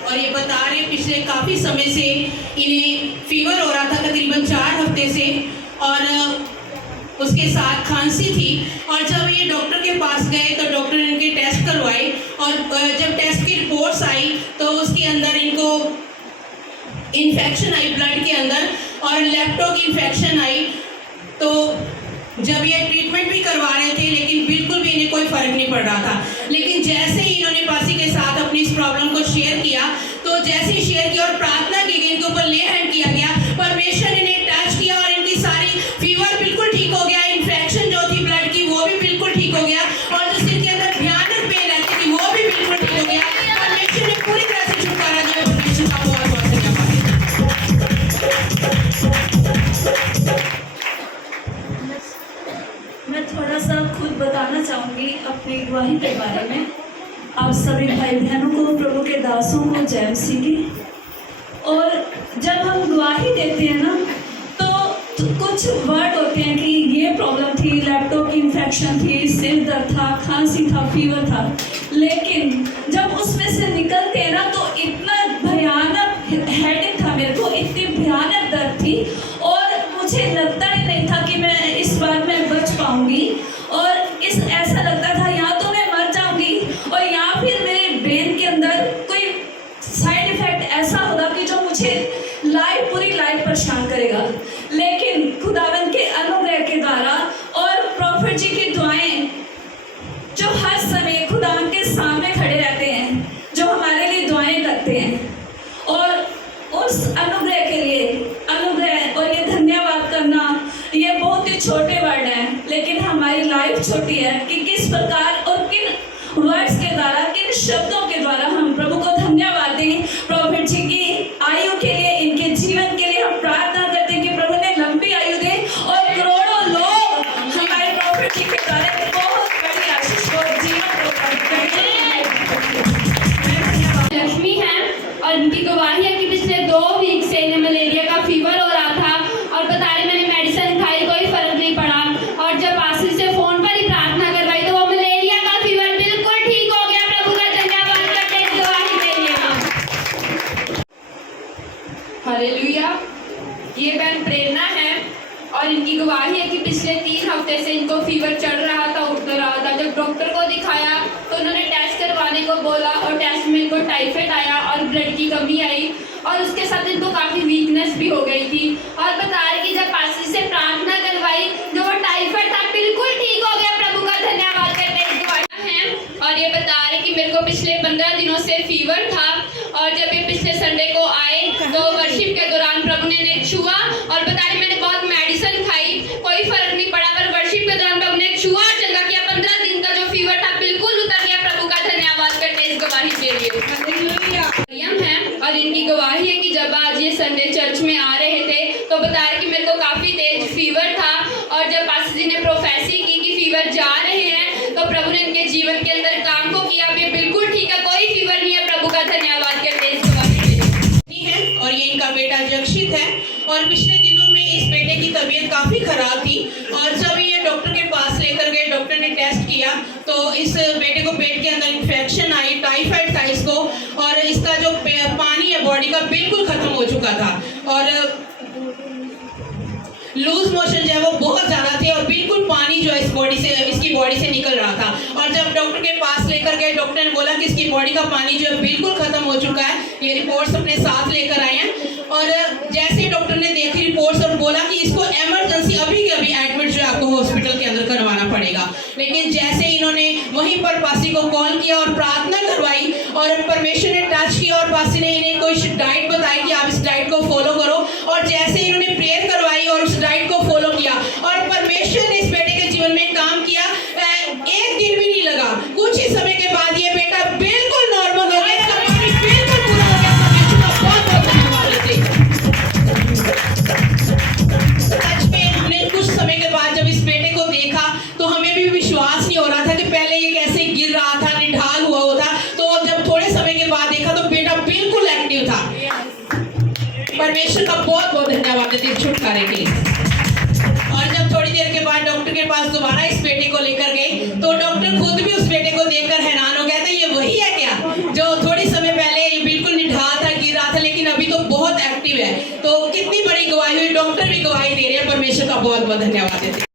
और ये बता रहे पिछले काफ़ी समय से इन्हें फीवर हो रहा था, तकरीबन 4 हफ्ते से, और उसके साथ खांसी थी। और जब ये डॉक्टर के पास गए तो डॉक्टर ने इनके टेस्ट करवाए, और जब टेस्ट की रिपोर्ट्स आई तो उसके अंदर इनको इन्फेक्शन आई ब्लड के अंदर, और लेप्टो की इन्फेक्शन आई। तो जब ये ट्रीटमेंट भी करवा रहे थे लेकिन बिल्कुल भी इन्हें कोई फ़र्क नहीं पड़ रहा था। लेकिन जैसे ही इन्होंने पासी के साथ अपनी इस प्रॉब्लम को शेयर किया, तो जैसे ही शेयर किया और प्रार्थना की गई, इनके ऊपर ले हैंड किया गया, परमेश्वर ने इन्हें टच किया और इनकी सारी फीवर बिल्कुल ठीक हो गया, इन्फेक्शन जो थी ब्लड की वो भी बिल्कुल ठीक हो गया, और जो सिर के अंदर भयानक पेन रहती थी वो भी बिल्कुल ठीक हो गया। परमेश्वर ने पूरी तरह से छुटकारा दिया। परमेश्वर का बहुत बहुत धन्यवाद। मैं थोड़ा सा खुद बताना चाहूँगी अपनी गवाही के बारे में। आप सभी भाई बहनों को, प्रभु के दासों को जय मसीह की। और जब हम गवाही देते हैं ना, तो कुछ वर्ड होते हैं कि ये प्रॉब्लम थी, लैपटॉप की इन्फेक्शन थी, सिर दर्द था, खांसी था, फीवर था, लेकिन जब उसमें से निकलते हैं ना तो इतना भयानक हेडेक था मेरे को, इतनी भयानक दर्द थी, और मुझे लगता ही नहीं था कि मैं इस बार मैं बच पाऊंगी। और ऐसा लगता था या तो मैं मर जाऊंगी, और या फिर मेरे ब्रेन के अंदर कोई साइड इफेक्ट ऐसा होगा कि जो मुझे पूरी लाइफ परेशान करेगा। लेकिन खुदावंद के अनुग्रह के द्वारा और प्रॉफिट जी की दुआएं जो हर समय खुदावंद के सामने खड़े रहते हैं, जो हमारे लिए दुआएं करते हैं, और उस अनुग्रह के लिए अनुग्रह और ये धन्यवाद करना, ये बहुत ही छोटे वर्ड हैं, लेकिन हमारी लाइफ छोटी है कि किस प्रकार और किन वर्ड्स के द्वारा, किन शब्दों के द्वारा हम प्रभु को धन्यवाद दें। प्रॉफिट जी की आयु के लिए, इनके जीवन के लिए हम प्रार्थना करते हैं कि प्रभु ने लंबी आयु दे, और करोड़ों लोग हमारे प्रॉफिट जी के द्वारा बहुत बड़ी आशीष को जीवन को प्राप्त करें। लक्ष्मी हैं और इनकी गवाही है कि पिछले 2 वीक से इन्हें मलेरिया का फीवर हो रहा था, और बता रहे मैंने मेडिसिन खाई, कोई फर्क नहीं पड़ा, और जब आसिफ से फोन पर ही प्रार्थना करवाई तो वो मलेरिया का फीवर बिल्कुल ठीक हो गया। प्रभु का धन्यवाद करते हैं गवाही के लिए। हालेलुया। ये बहन प्रेरणा है और इनकी गवाही है कि पिछले 3 हफ्ते से इनको फीवर चढ़ रहा था, उठ रहा था। जब डॉक्टर को दिखाया तो उन्होंने टेस्ट करवाने को बोला, और टेस्ट में इनको टाइफाइड आया और ब्लड की कमी आई, और उसके साथ इनको काफ़ी वीकनेस भी हो गई थी। और बता रहे कि जब पासी से प्रार्थना करवाई, जो वो टाइफाइड था बिल्कुल ठीक हो गया। प्रभु का धन्यवाद करते हैं। और ये बता रहे कि मेरे को पिछले 15 दिनों से फीवर था, और जब ये पिछले संडे को आए तो वर्शिप के दौरान प्रभु ने एक छुआ, और बता रहे मैंने बहुत मेडिसिन खाई, कोई फर्क नहीं पड़ा, पर वर्शिप के दौरान प्रभु ने एक छुआ, चंगा किया, 15 दिन का जो फीवर था बिल्कुल उतर गया। प्रभु का धन्यवाद करते हैं इस गवाही के लिए। मरियम है और इनकी गवाही है कि जब आज ये संडे चर्च में आ रहे थे तो बता रहे कि मेरे को काफ़ी तेज फीवर था, और जब पास्टर जी ने प्रोफेसी की कि फीवर जा रहे हैं तो प्रभु ने इनके जीवन के अंदर काम को किया। अब ये बिल्कुल ठीक है, कोई फीवर नहीं है। प्रभु का धन्यवाद करते हैं इस गवाही के लिए। और ये इनका बेटा जक्षित है, और पिछले दिनों में इस बेटे की तबीयत काफ़ी ख़राब थी, और जब ये डॉक्टर के पास लेकर गए, डॉक्टर ने टेस्ट किया तो इस बेटे को पेट के अंदर इन्फेक्शन आई, टाइफाइड था इसको, और इसका जो पानी है बॉडी का बिल्कुल ख़त्म हो चुका था, और लूज मोशन जो है वो बहुत ज़्यादा थे, और बिल्कुल पानी जो है इसकी बॉडी से निकल रहा था। और जब डॉक्टर के पास लेकर गए, डॉक्टर ने बोला कि इसकी बॉडी का पानी जो है बिल्कुल ख़त्म हो चुका है। ये रिपोर्ट्स अपने साथ लेकर आए हैं, और जैसे ही डॉक्टर ने देखी रिपोर्ट्स और बोला कि इसको इमरजेंसी अभी के अभी एडमिट जो है आपको हॉस्पिटल के अंदर करवाना पड़ेगा। लेकिन जैसे इन्होंने वहीं पर पासी को कॉल किया और प्रार्थना करवाई, और परमेश्वर ने टच किया, और पासी ने इन्हें कोई डाइट बताई कि आप इस डाइट को फॉलो करो, और जैसे इन्होंने प्रेयर करवाई और उस डाइट को फॉलो किया, और परमेश्वर ने इस बेटे के जीवन में काम किया। 1 दिन भी नहीं लगा, कुछ ही समय के बाद ये बेटा बिल्कुल नॉर्मल हो गया, इसका पानी बिल्कुल पूरा हो गया। परमेश्वर का बहुत बहुत धन्यवाद देते हैं। सच में हमने कुछ समय के बाद जब इस बेटे को देखा तो हमें भी विश्वास नहीं हो रहा था कि पहले ये कैसे गिर रहा था, निढाल हुआ होता, तो जब थोड़े समय के बाद देखा तो बेटा बिल्कुल एक्टिव था। परमेश्वर का बहुत बहुत धन्यवाद देते हैं छुटकारे के लिए। और जब थोड़ी देर के बाद डॉक्टर के पास दोबारा इस बेटे को लेकर गए तो डॉक्टर खुद भी उस बेटे को देखकर हैरान हो गया था, ये वही है क्या जो थोड़ी समय पहले ये बिल्कुल है। तो कितनी बड़ी गवाही हुई, डॉक्टर भी गवाही दे रहे हैं। परमेश्वर का बहुत बहुत धन्यवाद देते हैं।